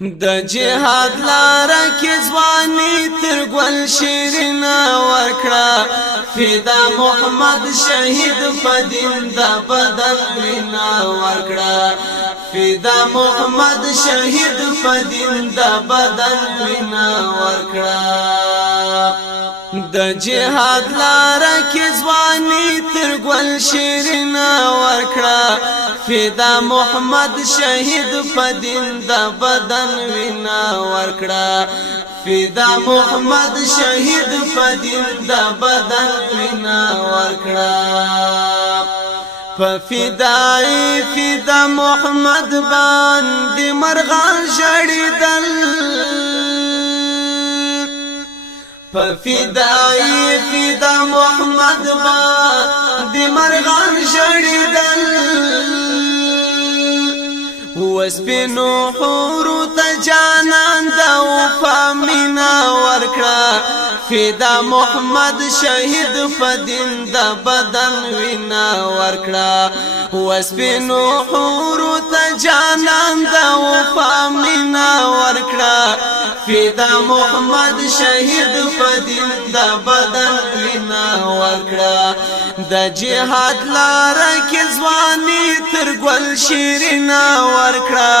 د جهاد لاره کې ځواني تر ګل شیرینه ورکړه فدا محمد شهید په دین د بدن وینا ورکړه فدا محمد شهید په دین د بدن وینا ورکړه د جهاد لاره کې ځواني تر ګل شیرینه ورکړه فدا محمد شهید په دین د بدن وینا ورکړه فدا محمد شهید په دین د بدن وینا ورکړه په فدا محمد باندې مرغان جړیدل په فدا محمد باندې مرغان جړیدل وسپینو حور ته جانان د وفا مینا ورکړه فدا محمد شهید په دین د بدن وینا ورکړه وسپینو حور ته جانان د وفا مینا ورکړه فدا محمد شهید په دین د بدن وینا ورکړه د جهاد لاره کې ځواني تر ګل شیرینه ورکړه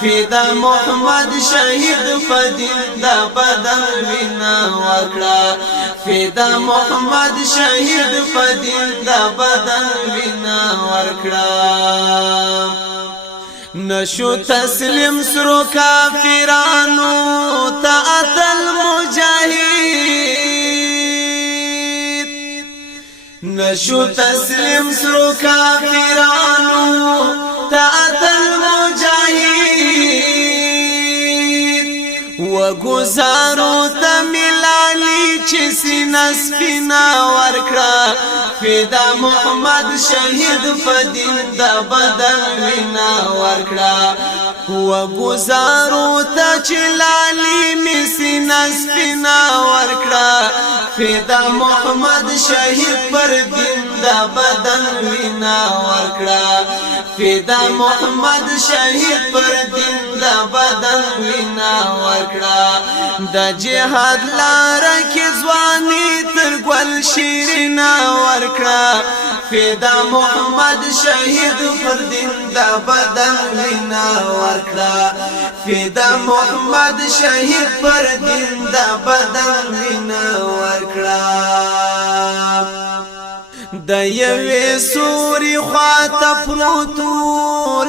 فدا محمد شهید په دین د بدن وینا ورکړه فدا محمد شهید په دین د بدن وینا ورکړه نشو تسلیم سرو کافرانو تا اتل مجاهد نشو تسلیم سرو کافرانو تا اتل مجاهد وگزارو تا ملالی چی سینا سپینا ورکړه فدا محمد شهید په دین د بدن وینا ورکړه وگزارو تا چلالی می سینا سپینا ورکړه فدا محمد شهید پر دین د بدن وینا ورکړه فدا محمد شهید پر دین د بدن وینا ورکړه د جهاد لاره کې ځواني تر ګل شیرینه ورکړه فدا محمد شهید پر دین د بدن وینا ورکړه فدا محمد شهید پر دین د بدن وینا ورکړه د یوې سوري خواته پروتو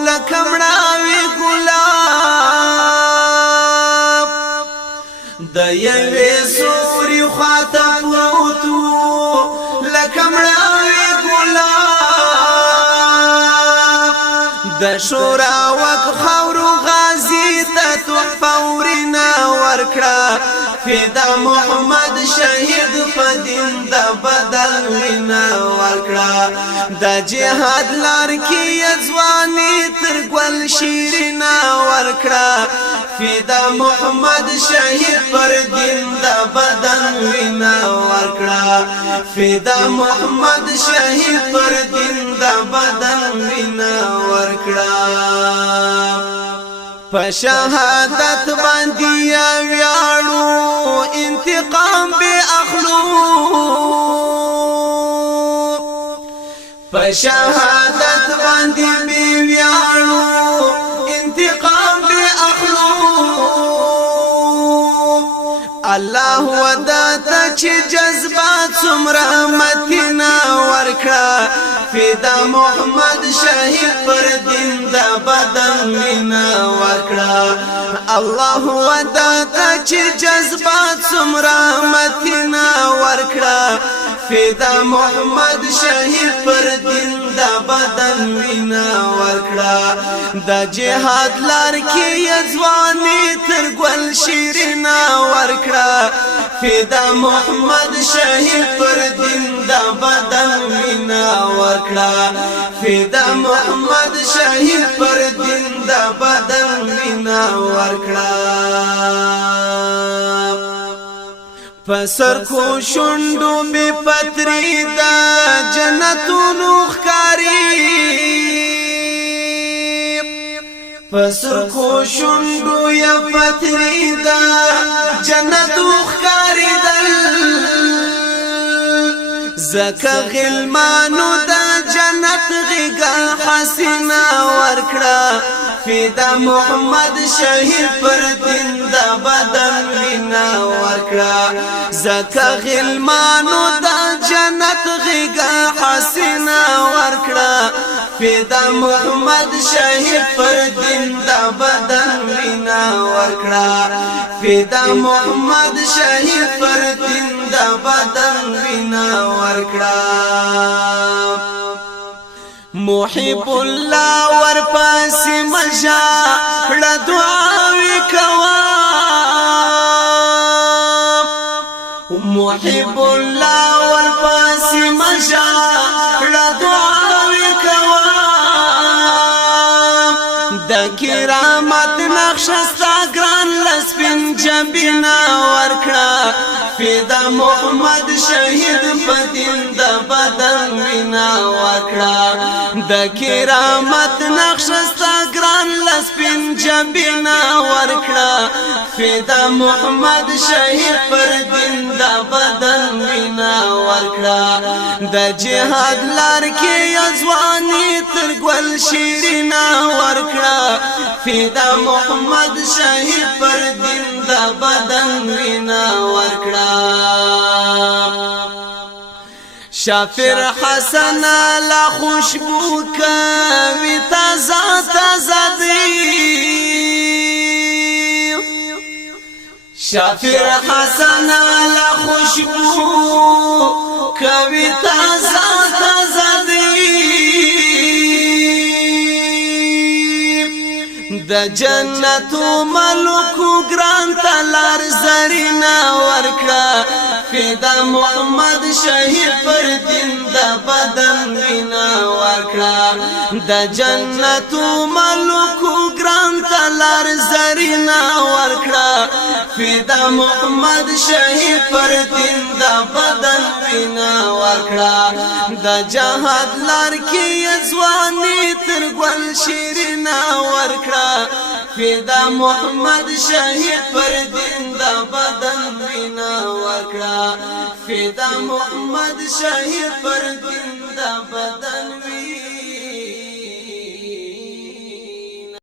لکه مړاوي ګلاب د یوې سوري خواته پروتو لکه مړاوي ګلاب د شورا وک خاورو غازی ته تحفه ورنا ورکړه فدا محمد شهید په دین د بدن وینا ورکړه د جهاد لار کې ځواني تر ګل شیرینه ورکړه فدا محمد شهید پر دین د بدن وینا ورکړه فدا محمد شهید پر دین د بدن وینا ورکړه په شهادت باندې ویاړو انتقام به اخلو په شهادت باندې ویاړو انتقام به اخلو الله وداته چې جذبات څومره متنا ورکړه فدا محمد شهید پر دین د بدن وینا ورکړه الله وداته چې جذبات څومره متنا ورکړه فدا محمد شهید پر دین د بدن وینا ورکړه د جهاد لار کې ځواني تر ګل شیرینه ورکړه فدا محمد شهید پر دین د بدن وینا ورکړه فدا محمد شهید پر دین د بدن وینا ورکړه پسر کو شوندو بی پتری دا جنتونو خکاری پسر کو شوندو یا پتری دا جنت وخکاری دل زکا غلمانو دا جنت غیگا حسینا ورکڑا فیدا محمد شہید پر دین دا بدن وینا ورکڑا زکا غلمانو دا جنت غیگا حسینا ورکڑا فیدا محمد شہید پر دین دا بدن وینا ورکڑا فیدا محمد شہید پر دین دا بدن وینا ورکڑا محب الله ورپاسی مجا دعاوی کوا محب الله ورپاسی مجا دعاوی کوا د کرامت نقش ستا ګران لسپین جنبینا ورکړه فیدا محمد شهید پدین د بدن وینا ورکړه د کرامت نقش ستا ګران لسپین جنبینا ورکړه فیدا محمد شهید پدین د بدن وینا ورکړه د جهاد لار کې ځواني تر ګل شیرینا ورکړه فیدا محمد شهید پر دین دا بدن وینا ورکړه شافر حسن لا خوشبو کوي تازه تازه دی شافر حسن لا خوشبو کوي تازه تازه دی د جنتو ملکو ګران تلار زرینا ورکړه فیدا محمد شهید پر دین د بدن وینا ورکړه د جنتو ملکو ګران تلار زرینا ورکړه فیدا محمد شهید پر دین د بدن وینا ورکړه د جهاد لار کې ځواني تر ګل شیرینا ورکړه فیدا محمد شهید پر دین دا بدن وینا ورکړه فیدا محمد شهید پر دین دا بدن